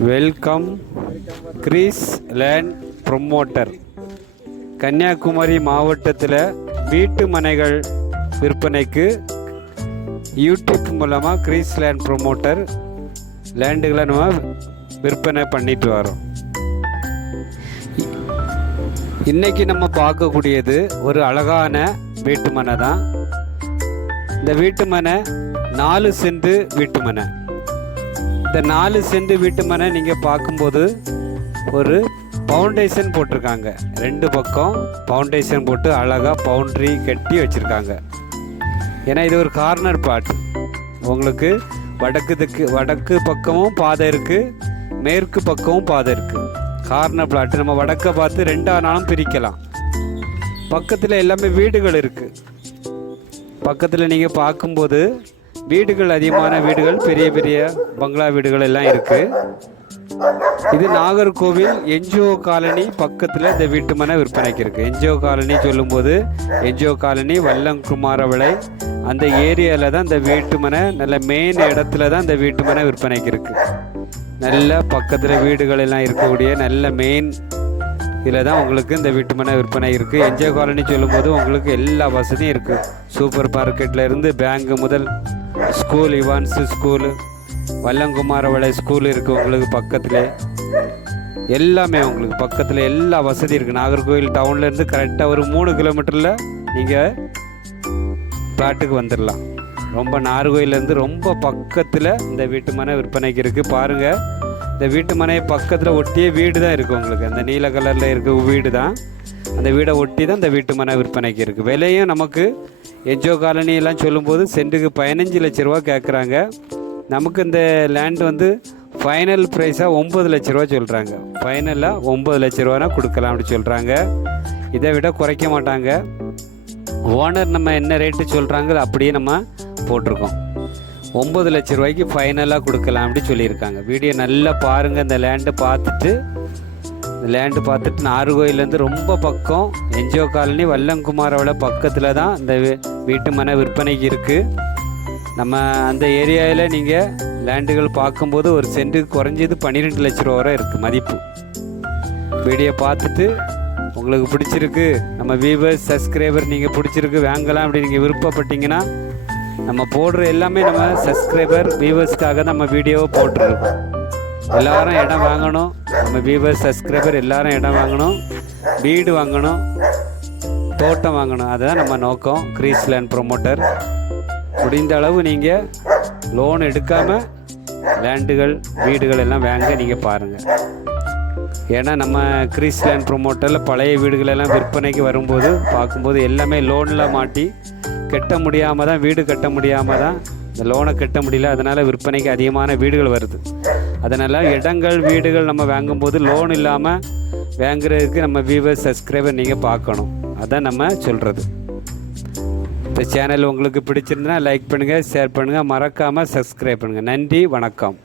Welcome Greece land promoter Kanyakumari மாவட்டத்தில் வீட்டு மனைகள் விற்பனைக்கு யூடியூப் மூலமாக கிரீஸ் லேண்ட் ப்ரொமோட்டர் லேண்டுகளை நம்ம விற்பனை பண்ணிட்டு வரோம். இன்றைக்கி நம்ம பார்க்கக்கூடியது ஒரு அழகான வீட்டு மனை தான். இந்த வீட்டு மனை நாலு செண்டு வீட்டு மனை. இந்த நாலு சென்ட் வீட்டு மனை நீங்கள் பார்க்கும்போது ஒரு பவுண்டேஷன் போட்டிருக்காங்க. ரெண்டு பக்கம் பவுண்டேஷன் போட்டு அழகாக பவுண்ட்ரி கட்டி வச்சுருக்காங்க. ஏன்னா இது ஒரு கார்னர் பாட் உங்களுக்கு வடக்கு திக்கு வடக்கு பக்கமும் பாதை இருக்குது மேற்கு பக்கமும் பாதை இருக்குது கார்னர் பிளாட் நம்ம வடக்கை பார்த்து ரெண்டா நாளும் பிரிக்கலாம். பக்கத்தில் எல்லாமே வீடுகள் இருக்குது பக்கத்தில் நீங்கள் பார்க்கும்போது வீடுகள் அதிகமான வீடுகள் பெரிய பெரிய பங்களா வீடுகள் எல்லாம் இருக்குது இது நாகர்கோவில் என்ஜிஓ காலனி பக்கத்தில் இந்த வீட்டு மனை விற்பனைக்கு இருக்குது என்ஜிஓ காலனி சொல்லும்போது என்ஜிஓ காலனி வல்லங்குமாரவிளை அந்த ஏரியாவில் தான் இந்த வீட்டு மனை நல்ல மெயின் இடத்துல தான் இந்த வீட்டு மனை விற்பனைக்கு இருக்குது நல்ல பக்கத்தில் வீடுகள் எல்லாம் இருக்கக்கூடிய நல்ல மெயின் இதில் தான் உங்களுக்கு இந்த வீட்டு மனை விற்பனை இருக்குது என்ஜிஓ காலனி சொல்லும்போது உங்களுக்கு எல்லா வசதியும் இருக்குது சூப்பர் மார்க்கெட்டில் இருந்து பேங்க் முதல் school Evans school Vallankumaravilai school இருக்குது உங்களுக்கு பக்கத்தில். எல்லாமே உங்களுக்கு பக்கத்தில் எல்லா வசதி இருக்குது நாகர்கோவில் டவுன்லேருந்து கரெக்டாக ஒரு மூணு கிலோமீட்டரில் நீங்கள் பிளாட்டுக்கு வந்துடலாம் ரொம்ப நாகர்கோயிலேருந்து ரொம்ப பக்கத்தில் இந்த வீட்டு மனை விற்பனைக்கு இருக்குது பாருங்கள் இந்த வீட்டு மனையை பக்கத்தில் ஒட்டியே வீடு தான் இருக்குது உங்களுக்கு. அந்த நீல கலரில் இருக்க வீடு தான். அந்த வீடை ஒட்டி தான் இந்த வீட்டு மனை விற்பனைக்கு இருக்குது விலையும் நமக்கு எஜ்ஜோ காலனி எல்லாம் சொல்லும்போது சென்ட்டுக்கு பதினஞ்சு லட்ச ரூபா கேட்குறாங்க நமக்கு இந்த லேண்ட் வந்து ஃபைனல் ப்ரைஸாக ஒம்பது லட்ச ரூபா சொல்கிறாங்க ஃபைனலாக ஒம்பது லட்ச ரூபானா கொடுக்கலாம் அப்படி சொல்கிறாங்க இதை விட குறைக்க மாட்டாங்க. ஓனர் நம்ம என்ன ரேட்டு சொல்கிறாங்க அப்படியே நம்ம போட்டிருக்கோம். ஒம்பது லட்ச ரூபாய்க்கு ஃபைனலாக கொடுக்கலாம் அப்படி சொல்லியிருக்காங்க. வீடியோ நல்லா பாருங்கள் இந்த லேண்டை பார்த்துட்டு இந்த லேண்டு பார்த்துட்டு நாகர்கோயிலேருந்து ரொம்ப பக்கம் என்ஜிஓ காலனி வல்லங்குமாரோட பக்கத்தில் தான் இந்த வீட்டு மனை விற்பனைக்கு இருக்குது நம்ம அந்த ஏரியாவில் நீங்கள் லேண்டுகள் பார்க்கும்போது ஒரு சென்ட்டுக்கு குறைஞ்சது பன்னிரெண்டு லட்ச ரூபா வரை இருக்குது மதிப்பு. வீடியோ பார்த்துட்டு உங்களுக்கு பிடிச்சிருக்கு நம்ம வியூவர்ஸ் சப்ஸ்கிரைபர் நீங்கள் பிடிச்சிருக்கு வாங்கலாம் அப்படி நீங்கள் விருப்பப்பட்டீங்கன்னா நம்ம போடுற எல்லாமே நம்ம சப்ஸ்கிரைபர் வியூவர்ஸ்க்காக நம்ம வீடியோவை போட்டுருக்கோம். எல்லாரும் இடம் வாங்கணும். நம்ம வியூவர்ஸ் சப்ஸ்கிரைபர் எல்லாரும் இடம் வாங்கணும். வீடு வாங்கணும். தோட்டம் வாங்கணும். அதுதான் நம்ம நோக்கம். கிரீஸ் லேண்ட் ப்ரொமோட்டர் முடிந்த அளவு நீங்கள் லோன் எடுக்காமல் லேண்டுகள் வீடுகள் எல்லாம் வாங்க நீங்கள் பாருங்கள் ஏன்னா நம்ம கிரீஸ் லேண்ட் ப்ரொமோட்டரில் பழைய வீடுகளெல்லாம் விற்பனைக்கு வரும்போது பார்க்கும்போது எல்லாமே லோனில் மாட்டி கட்ட முடியாமல் தான் வீடு கட்ட முடியாமல் தான் இந்த லோனை கட்ட முடியல அதனால் விற்பனைக்கு அதிகமான வீடுகள் வருது. அதனால் இடங்கள் வீடுகள் நம்ம வாங்கும்போது லோன் இல்லாமல் வாங்குறதுக்கு நம்ம வியூவர் சப்ஸ்கிரைபர் நீங்கள் பார்க்கணும். அதான் நம்ம சொல்கிறது இந்த சேனல் உங்களுக்கு பிடிச்சிருந்தா லைக் பண்ணுங்கள் ஷேர் பண்ணுங்கள் மறக்காமல் சப்ஸ்கிரைப் பண்ணுங்கள் நன்றி வணக்கம்.